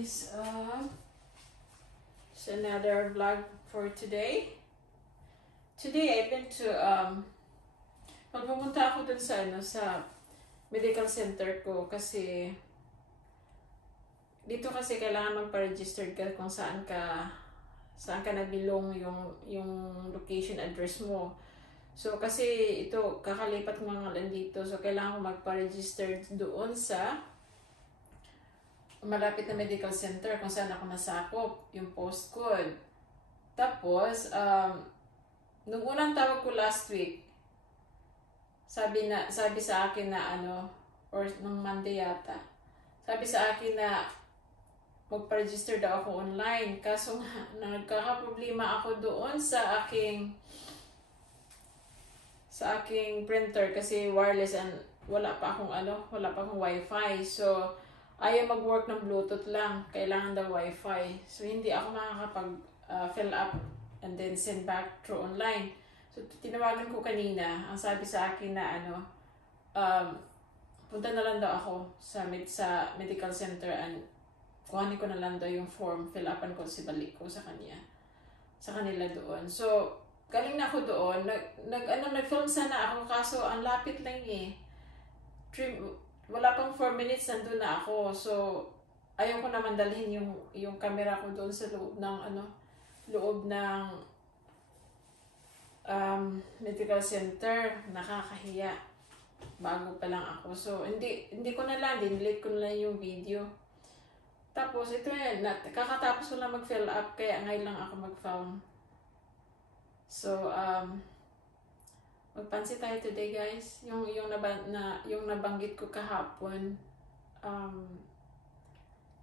guys, it's another vlog for today. Today I've been to magpupunta ako dun sa sa medical center ko kasi dito kasi kailangan magpa-register ka kung saan ka nabilong yung location address mo. So kasi ito kakalipat ko nga lang dito, so kailangan ko magpa-register doon sa malapit na medical center kung saan ako nasakop, yung postcode. Tapos, nung unang tawag ko last week, sabi sa akin na or nung Monday yata, sabi sa akin na magpa-register daw ako online. Kaso nga, nagkakaproblema ako doon sa aking printer kasi wireless and wala pa akong wifi. So, ayaw mag-work ng Bluetooth lang. Kailangan daw Wi-Fi. So, hindi ako makakapag-fill up and then send back through online. So, tinawagan ko kanina. Ang sabi sa akin na punta na lang daw ako sa medical center and kuhanin ko na lang daw yung form. Fill upan ko si balik ko sa kanila doon. So, galing na ako doon. Nag-film sana ako kaso ang lapit lang eh. Wala pang 4 minutes, nandun na ako. So, ayaw ko naman dalhin yung camera ko doon sa loob ng medical center. Nakakahiya. Bago pa lang ako. So, hindi ko na lang, dinelete ko na lang yung video. Tapos, ito yan, kakatapos ko lang mag-fill up, kaya ngayon lang ako mag-found. So, magpansin tayo today guys. Yung nabanggit ko kahapon.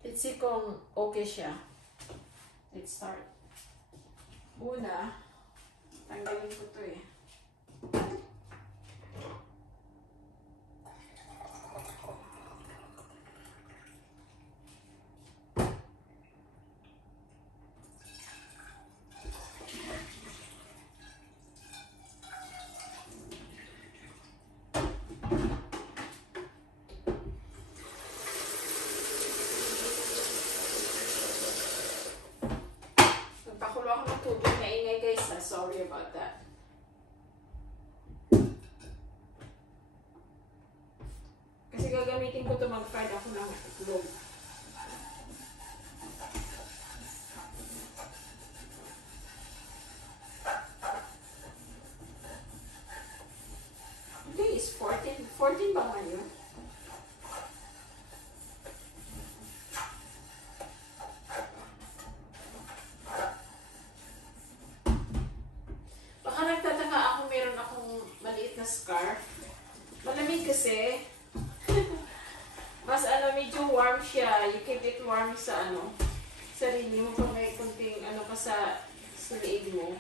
Let's see kung okay siya. Let's start. Una, tanggalin ko to eh. Pakulo ako ng tubig na ingay guys. Sorry about that. Kasi gagamitin ko ito mag-fried ako ng itlog. Today is 14 ba ngayon? Scarf. Malamig kasi. Mas medyo warm siya. You keep it warm sa sarili mo kung may kunting ka sa liig mo.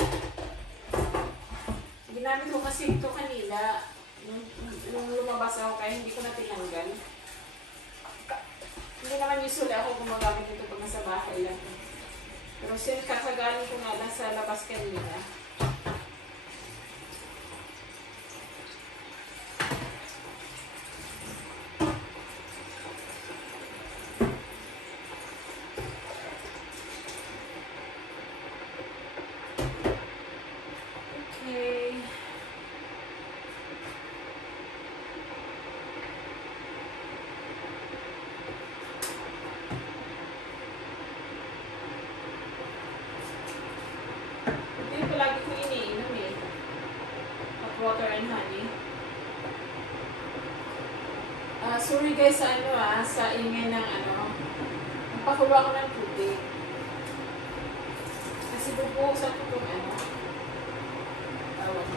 Ginamit ko kasi ito kanina nung lumabas ako kaya hindi ko na tinanggal. Hindi naman usually ako gumagamit ito pag nasa bahay lang. Pero since kakagaling ko nga lang sa labas kanina, lagi ko iniinom eh. Hot water and honey. Sorry guys sa sa ingay ng Pakulo ako ng tubig. Kasi bubuhusan ko itong tawag.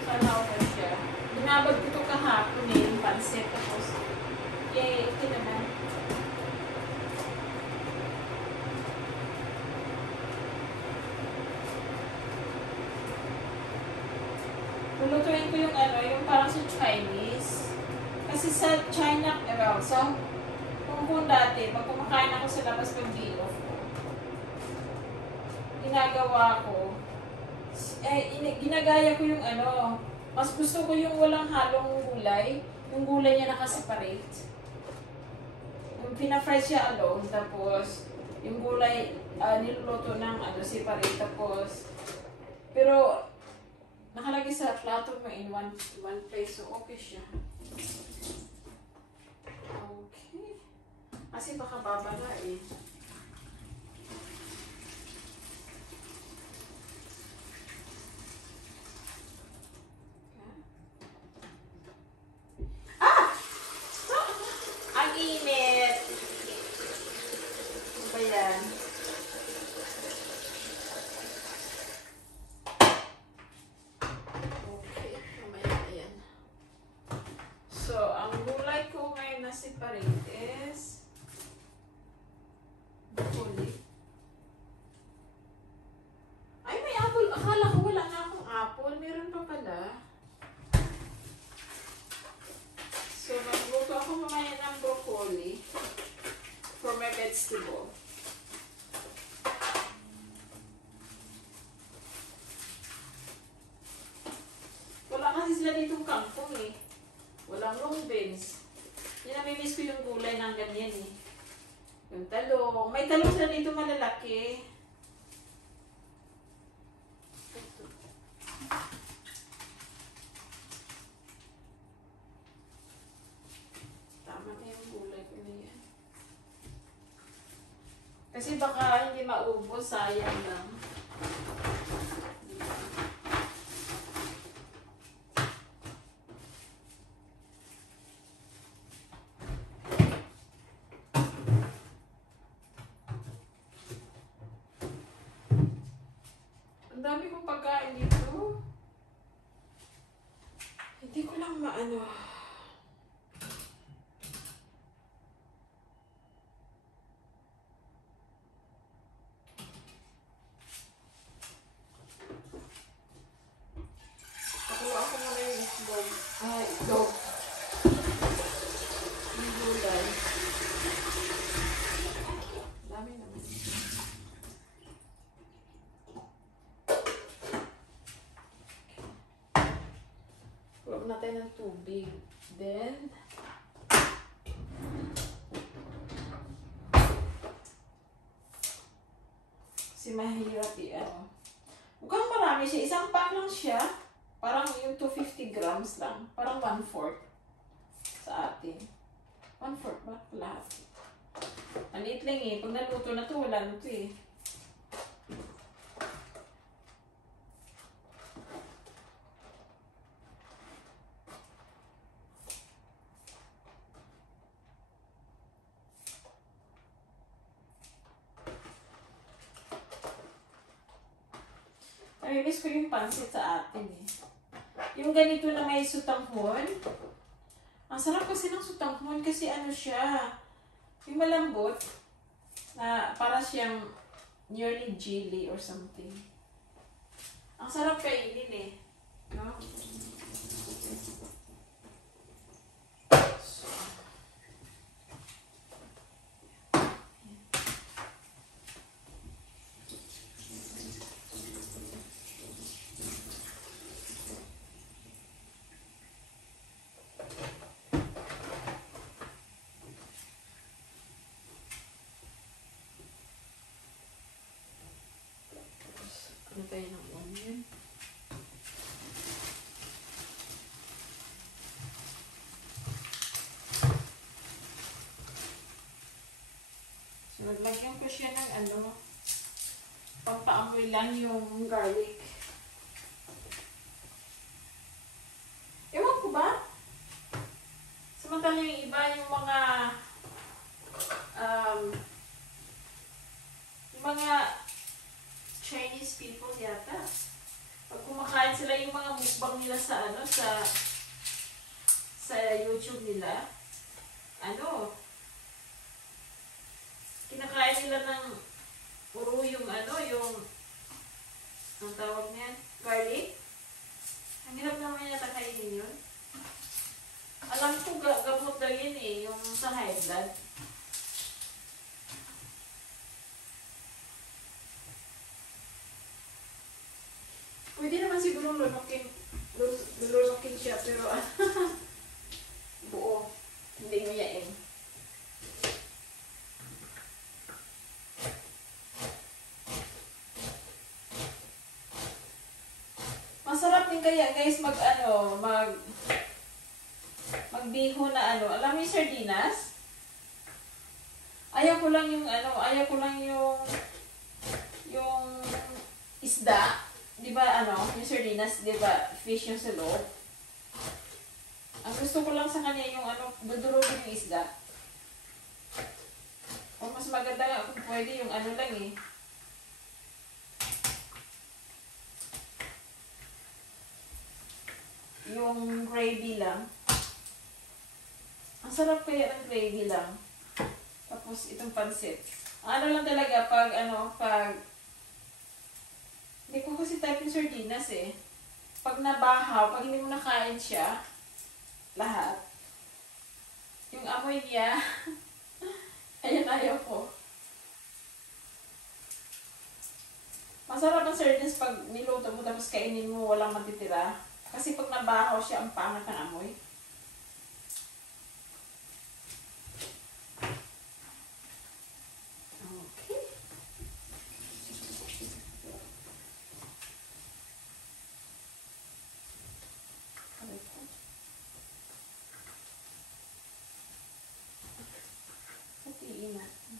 Sana okay siya. Binabag ko ito kahapon eh, yung pansit. Tapos, okay naman. Lulutuin ko yung yung parang sa Chinese. Kasi sa China, sa Hong Kong dati, pag kumakain ako sa labas pag day off ko, ginagawa ko, ginagaya ko yung Mas gusto ko yung walang halong gulay. Yung gulay niya nakaseparate. Yung pina-fry siya alone, tapos yung gulay niluluto ng separate, tapos pero nakalagay sa plato mo in one place, so okay siya. Okay. Kasi baka babala eh. Ang init! Ano ba yan? Okay, mamaya na yan. So, ang gulay ko ngayon na separate is broccoli. Ay, may apple. Akala ko wala na akong apple. Meron pa pala. So, magluto ako mamaya ng broccoli for my vegetable. Wala kasi sila ditong kangkong eh. Walang long beans. Yan, namimiss ko yung gulay ng ganyan eh. Yung talong. May talong sila dito malalaki. Tama na yung gulay ko na yan. Kasi baka hindi maubos, sayang lang. Ang dami kong pagkain dito. Hindi ko lang maano. Nakuha ako muna yung itlog. Itlog. Yung gulay. Dami naman. Huwag na tayo ng tubig. Then, kasi mahirap i-ano. Mukhang marami siya. Isang pack lang siya. Parang yung 250 grams lang. Parang 1/4 sa atin. 1/4 ba? Lahat. Maliit lang eh. Pag naluto na to, wala na to eh. Namimiss ko yung pansit sa atin eh. Yung ganito na may sutanghon. Ang sarap kasi ng sutanghon kasi ano siya. Yung malambot. Na para siyang nearly jelly or something. Ang sarap kainin eh. No? Ano tayo ng onion? So, naglagyan ko siya ng pampaamoy lang yung garlic. Ewan ko ba? Samantala yung iba, yung mga Chinese people yata. Pag kumakain sila yung mga mukbang nila sa sa YouTube nila, kinakain nila ng puro yung ang tawag niyan, garlic. Ang hirap naman yata kainin yun. Alam ko gamot daw yun eh, yung sa high blood. Pwede naman siguro lulutuin Masarap din kaya guys magbiho na alam mo yung sardinas? Ayaw ko lang yung yung isda. Di ba yung sardinas, di ba fish yung sa loob? Ang gusto ko lang sa kanya yung dudurugin yung isda. O mas maganda nga kung pwede yung lang eh. Yung gravy lang. Ang sarap kaya ng gravy lang. Tapos itong pansit. Lang talaga pag hindi ko kasi type yung sardinas eh. Pag nabahaw, pag hindi mo nakain siya, lahat. Yung amoy niya, ayan ayaw ko. Masarap ang sardines pag niluto mo tapos kainin mo walang matitira. Kasi pag nabahaw siya, ang pangat ng amoy. Okay. Hatiin natin.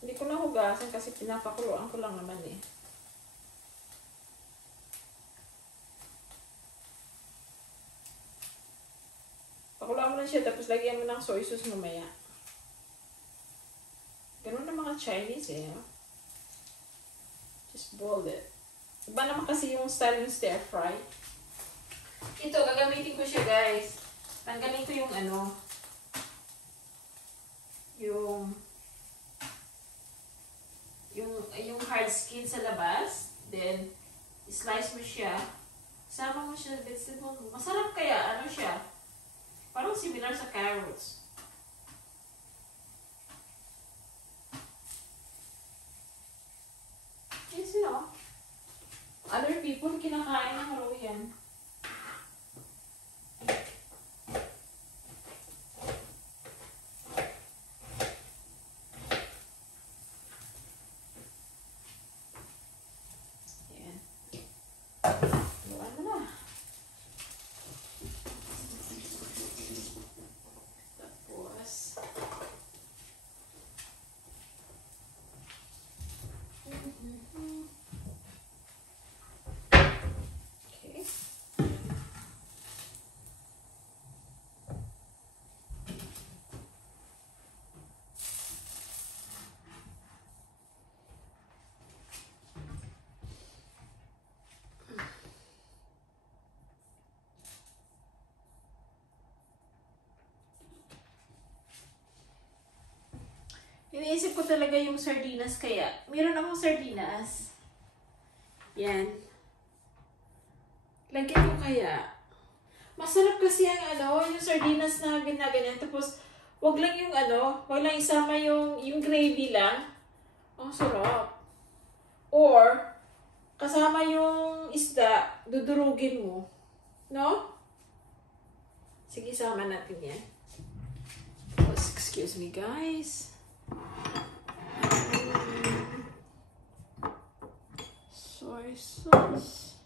Hindi ko nahugasan kasi pinapakuluan ko lang naman eh. Pakuluan mo lang siya tapos lagyan mo ng soy sauce mamaya. Ganun na mga Chinese eh. Just boil it. Iba naman kasi yung style yung stir fry. Ito, gagamitin ko siya guys. Tanggalin ko yung yung hard skin sa labas. Then, slice mo siya. Sama mo siya. Masarap kaya, siya. Parang similar sa carrots. Yes, other people kinakain ng raw yan. Iniisip ko talaga yung sardinas kaya. Meron akong sardinas. Yan. Lagyan ko kaya. Masarap kasi ang yung sardinas na ginaganyan. Tapos, wag lang yung wag lang isama yung gravy lang. Ang sarap. Or, kasama yung isda, dudurugin mo. No? Sige, sama natin yan. Excuse me, guys. Soy sauce.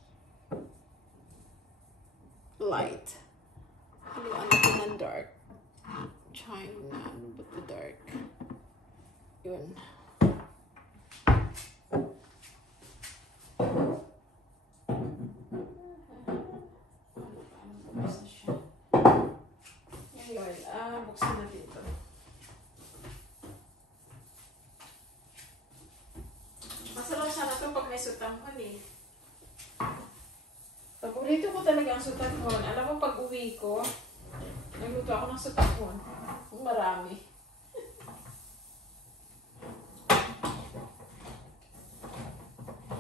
Light. Haluan natin ng dark. China. Ano ba ito dark? Yun. Ngayon, buksan natin ito. Masarap sana ito pag may sutanghon eh. Paborito ko talaga ang sutanghon. Alam mo, pag uwi ko, nagluto ako ng sutanghon. Marami.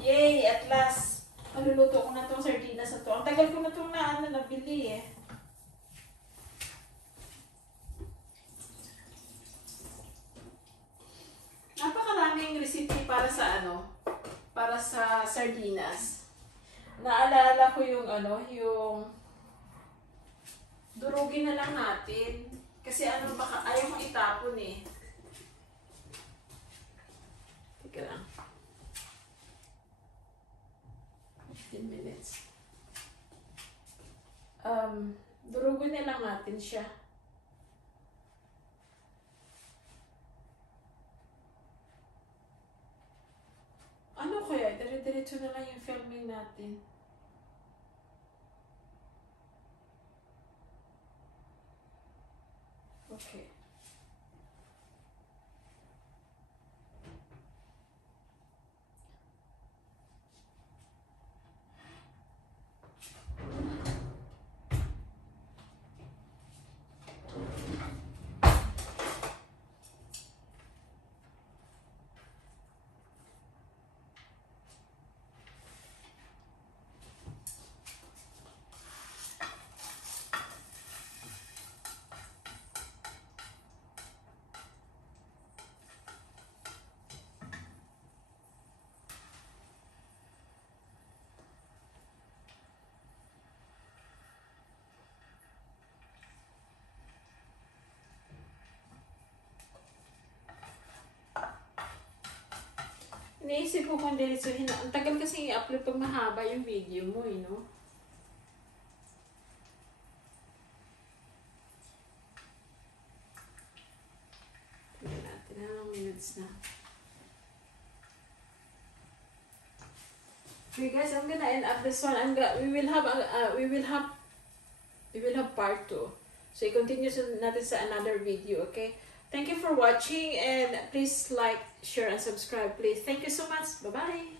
Yay! At last, maluluto ko na itong sardinas na ito. Ang tagal ko na itong nabili eh. para sa ano, para sa sardinas. Naalala ko yung ano, yung durugin na lang natin. Kasi ano, baka ayaw kong itapon eh. Teka lang. 15 minutes. Durugin na lang natin siya. Ano kaya? Dire-diretso na lang yung filming natin. Okay. Iniisip ko kung diretsuhin na. Ang tagal kasi i-upload pag mahaba yung video mo, eh, no? Tignan natin. Anong minutes na? Okay guys, I'm gonna end up this one. We will have part 2. So i-continue natin sa another video, okay? Thank you for watching and please like, share, and subscribe, please. Thank you so much. Bye-bye.